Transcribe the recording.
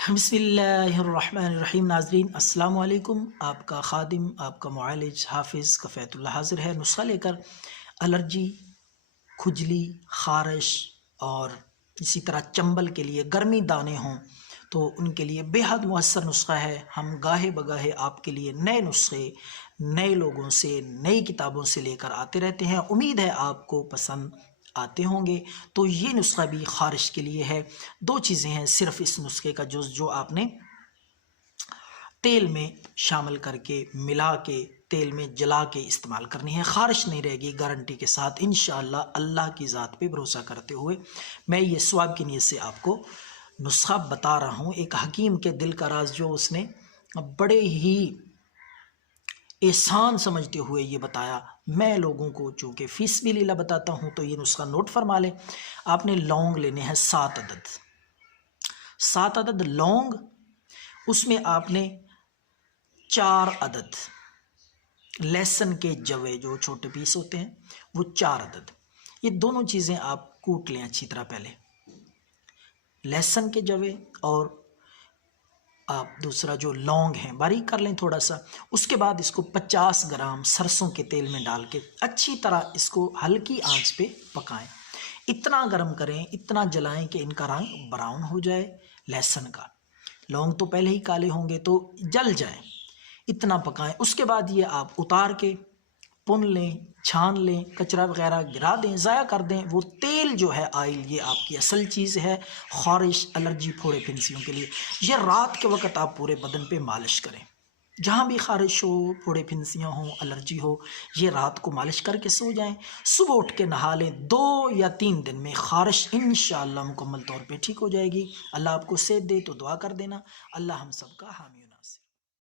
بسم اللہ الرحمن الرحیم۔ ناظرین السلام علیکم۔ آپ کا خادم، آپ کا معالج حافظ کفایت اللہ حاضر ہے نسخہ لے کر۔ الرجی، کھجلی، خارش اور اسی طرح چنبل کے لیے گرمی دانے ہوں تو ان کے لیے بے حد مؤثر نسخہ ہے۔ ہم گاہے بگاہے آپ کے لیے نئے نسخے نئے لوگوں سے نئی کتابوں سے لے کر آتے رہتے ہیں۔ امید ہے آپ کو پسند آتے ہوں گے۔ تو یہ نسخہ بھی خارش کے لیے ہے۔ دو چیزیں ہیں صرف اس نسخے کا جو آپ نے تیل میں شامل کر کے ملا کے تیل میں جلا کے استعمال کرنی ہے۔ خارش نہیں رہے گی گارنٹی کے ساتھ انشاءاللہ۔ اللہ کی ذات پہ بھروسہ کرتے ہوئے میں یہ ثواب کی نیت سے آپ کو نسخہ بتا رہا ہوں۔ ایک حکیم کے دل کا راز جو اس نے بڑے ہی احسان سمجھتے ہوئے یہ بتایا، میں لوگوں کو چونکہ فی سبیل اللہ بتاتا ہوں تو یہ نسخہ نوٹ فرما لیں۔ آپ نے لونگ لینے ہیں 7 عدد، 7 عدد لونگ، اس میں آپ نے 4 عدد لہسن کے جوے جو چھوٹے پیس ہوتے ہیں وہ 4 عدد، یہ دونوں چیزیں آپ کوٹ لیں اچھی طرح پہلے، لہسن کے جوے اور آپ دوسرا جو لونگ ہیں باریک کر لیں تھوڑا سا۔ اس کے بعد اس کو 50 گرام سرسوں کے تیل میں ڈال کے اچھی طرح اس کو ہلکی آنچ پہ پکائیں۔ اتنا گرم کریں، اتنا جلائیں کہ ان کا رنگ براؤن ہو جائے لہسن کا۔ لونگ تو پہلے ہی کالے ہوں گے تو جل جائیں، اتنا پکائیں۔ اس کے بعد یہ آپ اتار کے پن لیں، چھان لیں، کچرا وغیرہ گرا دیں، ضائع کر دیں۔ وہ تیل جو ہے آئل، یہ آپ کی اصل چیز ہے خارش، الرجی، پھوڑے پھنسیوں کے لیے۔ یہ رات کے وقت آپ پورے بدن پہ مالش کریں، جہاں بھی خارش ہو، پھوڑے پھنسیاں ہوں، الرجی ہو، یہ رات کو مالش کر کے سو جائیں۔ صبح اٹھ کے نہا لیں، 2 یا 3 دن میں خارش انشاءاللہ مکمل طور پہ ٹھیک ہو جائے گی۔ اللہ آپ کو صحت دے تو دعا کر دینا۔ اللہ ہم سب کا حامی و ناصر۔